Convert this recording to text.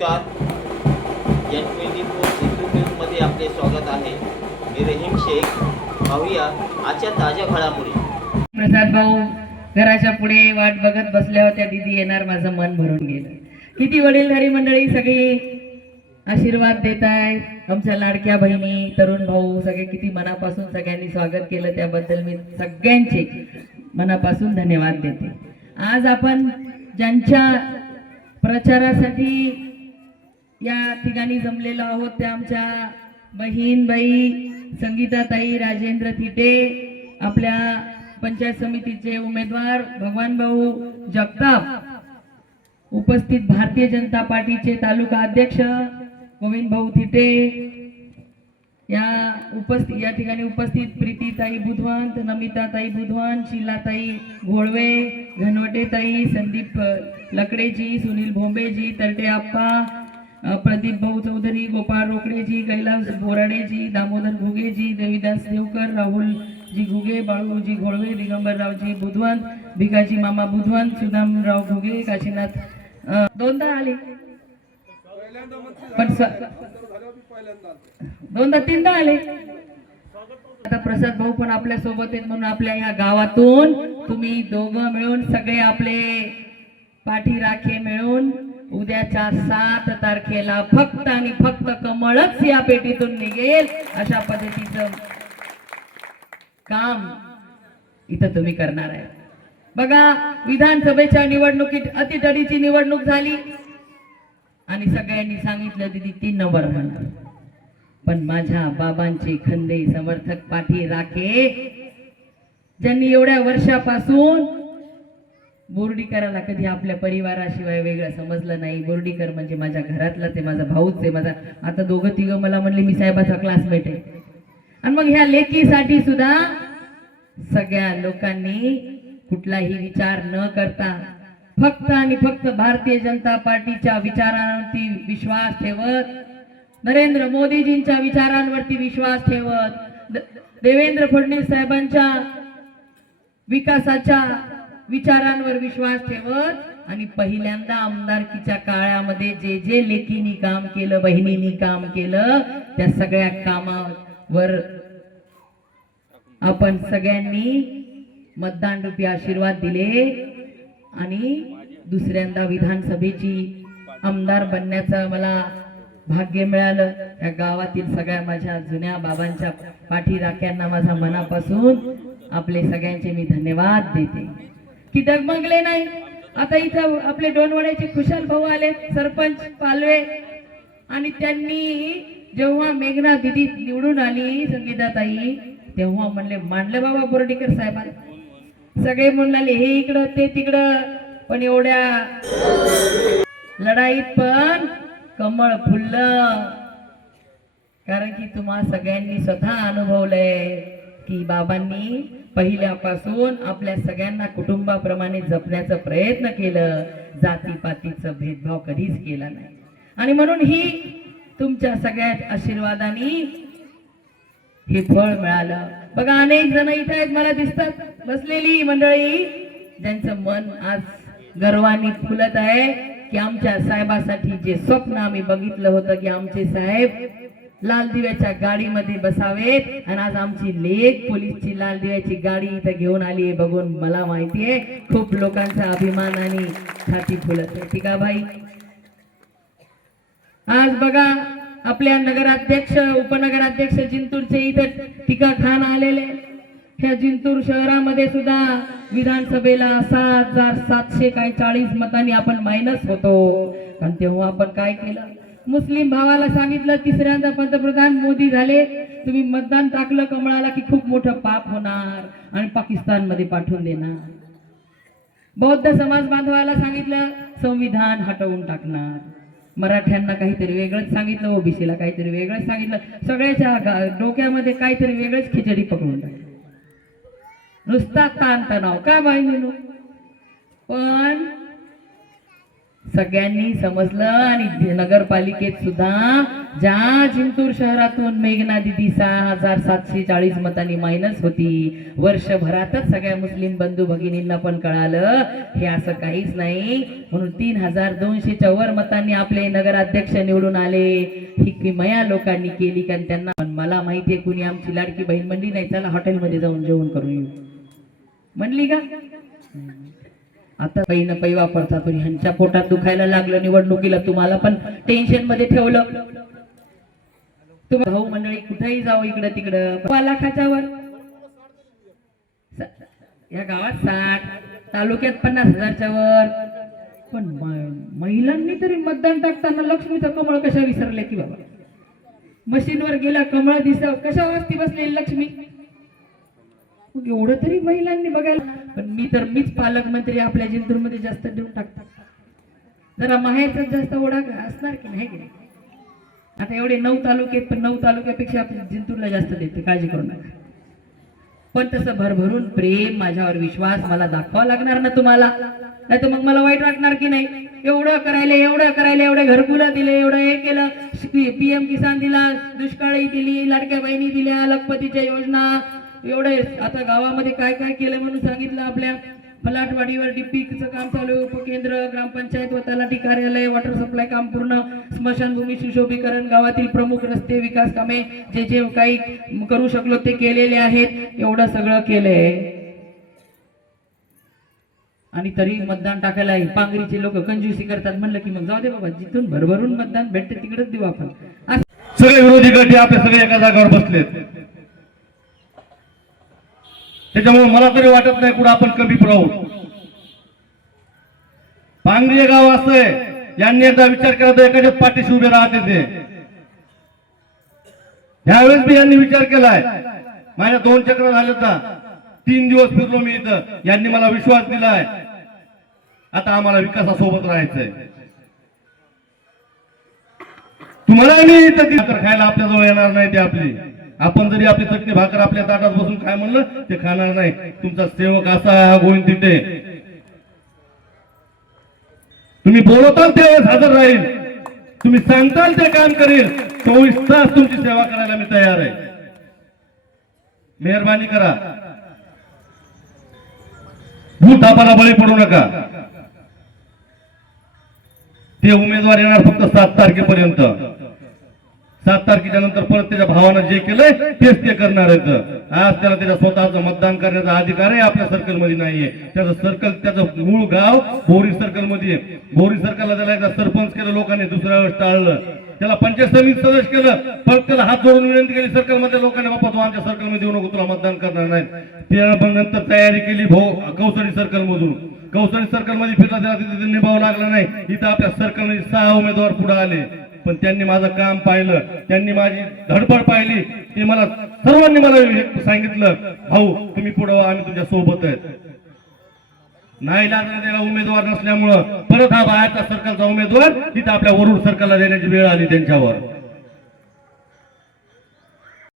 नमस्कार. N24 हिंदू न्यूजमध्ये आपले स्वागत आहे. मी रहीम शेख. पाहूया आजच्या ताज्या घडामोडी. प्रसाद भाऊ घराच्या पुढे वाट बघत बसल्या होत्या. दीदी येणार, माझं मन भरून गेलं. किती वडीलधारी मंडळी सगळी आशीर्वाद देत आहेत. आमच्या लाडक्या बहिणी, तरुण भाऊ सगळे किती मनापासून सगळ्यांनी स्वागत केलं, त्याबद्दल मी सगळ्यांचे मनापासून धन्यवाद देते. आज आपण ज्यांच्या प्रचारासाठी या ठिकाणी जमलेलो आहोत त्या आमच्या बहीणबाई संगीताताई राजेंद्र थिटे, आपल्या पंचायत समितीचे उमेदवार भगवान भाऊ जगताप, उपस्थित भारतीय जनता पार्टीचे तालुका अध्यक्ष गोविंद भाऊ थिटे, या ठिकाणी उपस्थित प्रीतीताई बुधवंत, नमिताताई बुधवंत, शीलाताई घोळवे, घनवटेताई, संदीप लकडेजी, सुनील भोंबेजी, तरटे आप्पा, प्रदीप भाऊ चौधरी, गोपाळ रोकडेजी, कैलास बोराडेजी, दामोदर घुगेजी, देवीदास देवकर, राहुलजी घुगे, बाळूजी घोळवे, दिगंबररावजी बुधवंत, भिकाजी मामा बुधवंत, सुदामराव घुगे, काशीनाथ दोनदा आले, पण दोनदा तीनदा आले. आता प्रसाद भाऊ पण आपल्या सोबत आहेत, म्हणून आपल्या या गावातून तुम्ही दोघं मिळून सगळे आपले पाठीराखे मिळून उद्याच्या 7 तारखेला फक्त आणि फक्त कमळच या पेटीतून निघेल अशा पद्धतीचं काम इथं तुम्ही करणार आहे. बघा, विधानसभेच्या निवडणुकीत अतितडीची निवडणूक झाली आणि सगळ्यांनी सांगितलं दीदी 3 नंबर होणार, पण माझ्या बाबांचे खंदे समर्थक पाठी राखे, ज्यांनी एवढ्या वर्षापासून बोर्डीकराला कधी आपल्या परिवाराशिवाय वेगळं समजलं नाही. बोर्डीकर म्हणजे माझ्या घरातलाच आहे, माझा भाऊच आहे, माझा आता दोघं तिघं मला म्हणले मी साहेबाचा क्लासमेट आहे. आणि मग ह्या लेकीसाठी सुद्धा सगळ्या लोकांनी कुठलाही विचार न करता फक्त आणि फक्त भारतीय जनता पार्टीच्या विचारांवरती विश्वास ठेवत, नरेंद्र मोदीजींच्या विचारांवरती विश्वास ठेवत, देवेंद्र फडणवीस साहेबांच्या विकासाच्या विचारांवर विश्वास ठेवत आणि पहिल्यांदा आमदारकीच्या काळामध्ये जे जे लेकींनी काम केलं, बहिणींनी काम केलं, त्या सगळ्या कामावर आपण सगळ्यांनी मतदान रूपी आशीर्वाद दिले आणि दुसऱ्यांदा विधानसभेची आमदार बनण्याचं मला भाग्य मिळालं. या गावातील सगळ्या माझ्या जुन्या बाबांच्या पाठीराख्यांना माझ्या मनापासून आपले सगळ्यांचे मी धन्यवाद देते की डगमगले नाही. आता इथं आपले डोनवड्याचे खुशाल भाऊ आले, सरपंच पालवे, आणि त्यांनी जेव्हा मेघना दिदी निवडून आली संगीताताई, तेव्हा म्हणले मांडले बाबा बोर्डीकर साहेबांना. सगळे म्हणाले हे इकडं ते तिकडं, पण एवढ्या लढाईत पण कमळ फुललं. कारण की तुम्हा सगळ्यांनी स्वतः अनुभवलंय की बाबांनी पहिल्यापासून आपल्या सगळ्यांना कुटुंबाप्रमाणे जपण्याचा प्रयत्न केलं, जातीपातीचा भेदभाव कधीच केला नाही. आणि म्हणून ही तुमच्या सगळ्या आशीर्वादाने हे फळ मिळालं. बघा, अनेक जण इथे आहेत, मला दिसतात बसलेली मंडळी, ज्यांचं मन आज गर्वाने फुलत आहे की आमच्या साहेबासाठी जे स्वप्न आम्ही बघितलं होतं की आमचे साहेब लाल दिव्याच्या गाडीमध्ये बसावेत, आणि आज आमची लेक पोलीसची लाल दिव्याची गाडी इथं घेऊन आली आहे, बघून मला माहितीये खूप लोकांचा अभिमान आणि छाती फुलत आहे. ठीक आहे भाई. आज बघा, आपल्या नगराध्यक्ष उपनगराध्यक्ष जिंतूरचे इथं टीका खान आलेले. ह्या जिंतूर शहरामध्ये सुद्धा विधानसभेला 6740 मतांनी आपण मायनस होतो. पण तेव्हा आपण काय केलं, मुस्लिम भावाला सांगितलं तिसऱ्यांदा पंतप्रधान मोदी झाले, तुम्ही मतदान टाकलं कमळाला की खूप मोठं पाप होणार आणि पाकिस्तानमध्ये पाठवून देणार. बौद्ध समाज बांधवाला सांगितलं संविधान हटवून टाकणार. मराठ्यांना काहीतरी वेगळंच सांगितलं, ओबीसीला काहीतरी वेगळंच सांगितलं, सगळ्याच्या डोक्यामध्ये काहीतरी वेगळंच खिचडी पकडून टाकली. नुसता ताणतणाव काय बाईंनो. पण सगळ्यांनी समजलं आणि नगरपालिकेत सुद्धा ज्या जिंतूर शहरातून मेघना दिदी 6,740 मतांनी मायनस होती, वर्षभरातच सगळ्या मुस्लिम बंधू भगिनींना पण कळालं हे असं काहीच नाही, म्हणून 3,200च्या वर मतांनी आपले नगराध्यक्ष निवडून आले. ही किमया लोकांनी केली, कारण त्यांना पण मला माहितीये कुणी आमची लाडकी बहीण म्हणली नाही चला हॉटेलमध्ये जाऊन जेवण करून येऊ म्हणली का? आता पै न पै वापरता पण ह्यांच्या पोटात दुखायला लागलं निवडणुकीला, तुम्हाला पण टेन्शन मध्ये ठेवलं. तुम्ही भाऊ मंडळी कुठेही जाऊ इकडं तिकडं 1 लाखाच्या वर, या गावात 60, तालुक्यात 50,000च्या वर. पण महिलांनी तरी मतदान टाकताना लक्ष्मीचं कमळ कशा विसरले की बाबा, मशीनवर गेला कमळ दिसत कशा वाजती बसलेली लक्ष्मी, मग एवढं तरी महिलांनी बघायला. पण मीच पालकमंत्री आपल्या जिंतूरमध्ये जास्त देऊन टाकतात, जरा माहेरचा जास्त ओढा असणार की नाही. आता एवढे 9 तालुके, पण 9 तालुक्यापेक्षा आपल्या जिंतूरला जास्त देते, काळजी करू नका. पण तसं भरभरून प्रेम, माझ्यावर विश्वास मला दाखवावा लागणार ना तुम्हाला, नाही तर मग मला वाईट वाटणार की नाही. एवढं करायला एवढे घरकुलं दिले, एवढं हे केलं, PM किसान दिला, दुष्काळी दिली, लाडक्या बहिणी दिल्या, लखपतीच्या योजना, एवढे आता गावामध्ये काय काय केलं म्हणून सांगितलं. आपल्या फलाटवाडीवर डीपीचं काम चालू, उपकेंद्र, ग्रामपंचायत व तलाठी कार्यालय, वॉटर सप्लाय काम पूर्ण, स्मशानभूमी सुशोभीकरण, गावातील प्रमुख रस्ते विकास कामे जे जे काही करू शकलो ते केलेले आहेत. एवढं सगळं केलंय आणि तरी मतदान टाकायला पांगरीचे लोक कंजूसी करतात. म्हणलं की मग जाऊ दे बाबा, जिथून भरभरून मतदान भेटते तिकडेच देऊ आपण. सगळे विरोधी गट आपले सगळे एका जागावर बसलेत, त्याच्यामुळे मला तरी वाटत नाही कुठं आपण कमी राहू. पांगरी गाव असं आहे, यांनी एकदा विचार केला तर एखाद्याच पाठीशी उभे राहते ते. ह्यावेळेस मी यांनी विचार केलाय, माझ्या 2 चक्र झाले ना, 3 दिवस फिरलो मी इथं, यांनी मला विश्वास दिलाय, आता आम्हाला विकासासोबत राहायचंय. तुम्हाला मी इथं खायला आपल्याजवळ येणार नाही ते आपली, आपण जरी आपली चटणी भाकर आपल्या ताटात बसून काय म्हणलं ते खाणार नाही. तुमचा सेवक असा आहे गोविंद तिथे, तुम्ही बोलवताल तेव्हाच हजर राहील, तुम्ही सांगताल ते काम करेल, 24 तास तुमची सेवा करायला मी तयार आहे. मेहरबानी करा, भूतापाला बळी पडू नका. ते उमेदवार येणार फक्त 7 तारखेपर्यंत. 7 तारखेच्या नंतर परत त्याच्या भावानं जे केलंय तेच ते करणार आहेत. आज त्याला त्याच्या स्वतःचं मतदान करण्याचा अधिकार आहे, आपल्या सर्कल मध्ये नाहीये. त्याचं सर्कल, त्याचं मूळ गाव बोरी सर्कल मध्ये आहे. बोरी सर्कलला त्याला एकदा सरपंच केलं लोकांनी, दुसऱ्या वेळेस टाळलं. त्याला पंचायत समिती सदस्य केलं, परत त्याला हात जोडून विनंती केली सर्कल मध्ये लोकांनी, बाप्पा तू आमच्या सर्कल मध्ये येऊ नको, तुला मतदान करणार नाही. त्याला नंतर तयारी केली कौसडी सर्कल मधून. कौसडी सर्कल मध्ये फिरला, त्याला तिथे निभावं लागलं नाही. इथं आपल्या सर्कल मध्ये 6 उमेदवार पुढे आले, पण त्यांनी माझं काम पाहिलं, त्यांनी माझी धडपड पाहिली. ते मला सर्वांनी मला सांगितलं, भाऊ तुम्ही पुढे व्हा, आम्ही तुमच्या सोबत आहेत. नाही लागलं त्याला उमेदवार नसल्यामुळं परत हा बाहेरचा सर्कलचा उमेदवार तिथं आपल्या वरुड सर्कलला देण्याची वेळ आली त्यांच्यावर.